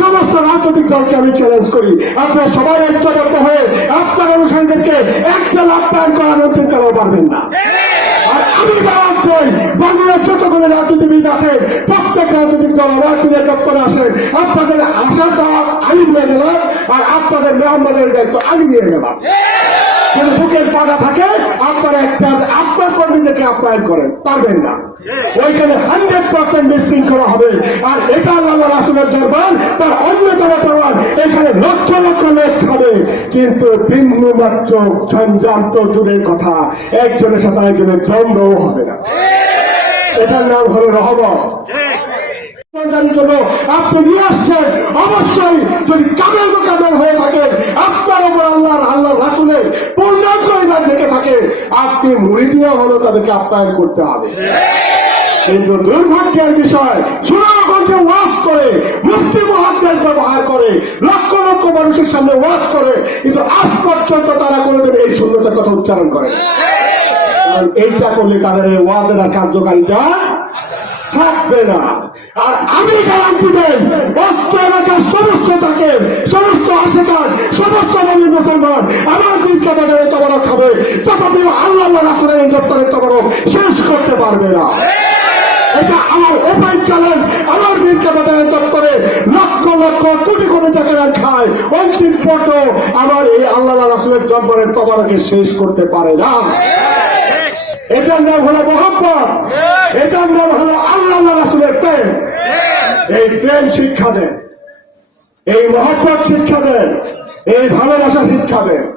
সমস্ত রাজনৈতিক দলকে আমি চ্যালেঞ্জ করি। আপনার সবাই ঐক্যবদ্ধ হয়ে আপনার অনুসারীদেরকে একটা লাভ আপ্যায়ন করার মধ্যে কেন পারবেন না আমি দাওয়াত করি বাংলার যতগুলো রাজনীতিবিদ আছেন প্রত্যেক রাজনৈতিক দল আমার দপ্তরে আসেন আপনাদের আসার দাওয়াত আমি নিয়ে গেলাম আর আপনাদের মেহমানের দায়িত্ব আমি নিয়ে গেলাম যদি বুকের পাড়া থাকে আপনারা একটা আপনার কর্মীদেরকে আপ্যায়ন করেন পারবেন না। ওইখানে হান্ড্রেড পার্সেন্ট বিশৃঙ্খলা হবে আর এটা আল্লাহ রাসুলের দরবার তার অন্যতম প্রমাণ এখানে লক্ষ লক্ষ লোক কিন্তু বিন্দু মাত্র ঝঞ্ঝাম তো দূরের কথা। একজনের সাথে একজনের দ্বন্দ্বও হবে না। এটার নাম হলো রহমত। আপনি আসছেন। অবশ্যই যদি মোকাবেল হয়ে আপনার উপর আল্লাহর আল্লাহ রাসুলের পূর্ণাঙ্গ থেকে থাকে, আপনি মুড়ি দিয়ে তাদেরকে আপ্যায়ন করতে হবে। কিন্তু দুর্ভাগ্যের বিষয়, সুনামগঞ্জে করে মুক্তি মহাদ্দেশ ব্যবহার করে, লক্ষ লক্ষ মানুষের সামনে ওয়াজ করে, কিন্তু আজ পর্যন্ত তারা কোনোদিন এই শূন্যতার কথা উচ্চারণ করে এইটা করলে তাদের ওয়াজের আর কার্যকারিতা থাকবে না। আর আমি গ্যারান্টি দেই, অস্ত্র এলাকার সমস্ত তাকে, সমস্ত আশেখান সমস্ত নবী মুসলমান, আমার দিনকে বাজারে তবরক খাবে। তথাপি আল্লাহ রাসুলের দপ্তরের তবরক শেষ করতে পারবে না। এটা আমার ওপেন চ্যালেঞ্জ আমার বীরকে বাজারের দপ্তরে লক্ষ কোটি কোটি খায়। অন্তিম আমার এই আল্লাহ রাসুলের শেষ করতে পারে না। এটার নাম হলো এটার নাম হলো আল্লাহ রাসুলের প্রেম। এই প্রেম শিক্ষা দেন। এই মহব্বত শিক্ষা দেন। এই ভালোবাসা শিক্ষা দেন।